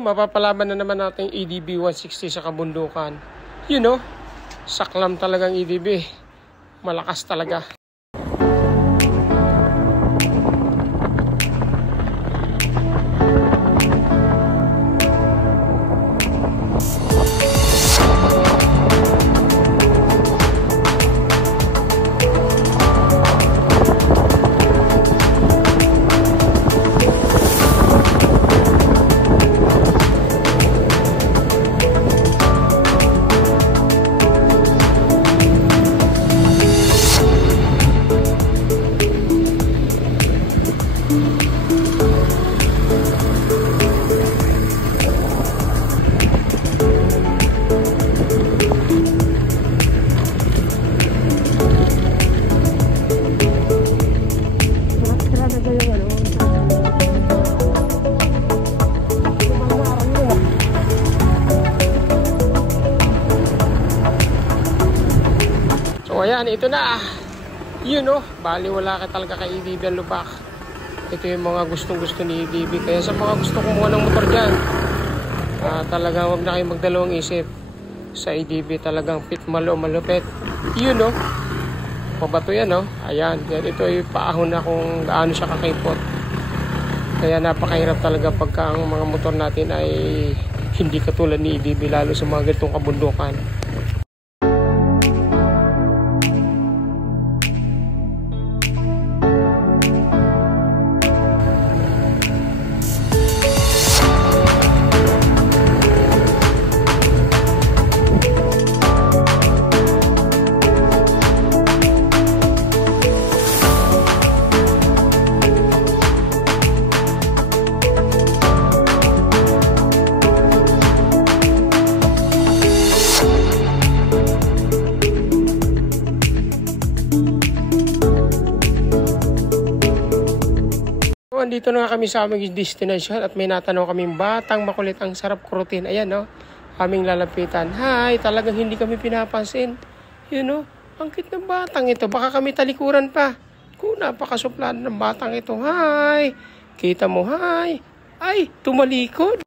Mapapalaban na naman natin EDB 160 sa kabundukan. Saklam talagang EDB. Malakas talaga. So ayan, ito na. Bali wala ka talaga kay EDB ang lubak. Ito yung mga gustong-gusto ni EDB. Kaya sa mga gusto kumuha ng motor dyan, talaga huwag na kayo magdalawang isip. Sa EDB talagang malupit. Pabato yan, Ayan, ito yung paahon na kung gaano siya kakipot. Kaya napakahirap talaga pagka ang mga motor natin ay hindi katulad ni EDB, lalo sa mga ganitong kabundukan. Dito na kami sa aming destination at may natanong kaming batang makulit, ang sarap kurutin. Ayan, aming lalapitan. Hi, talagang hindi kami pinapansin. Ang cute ng batang ito. Baka kami talikuran pa. Kung napakasuplado ng batang ito. Hi, kita mo, hi. Ay, tumalikod.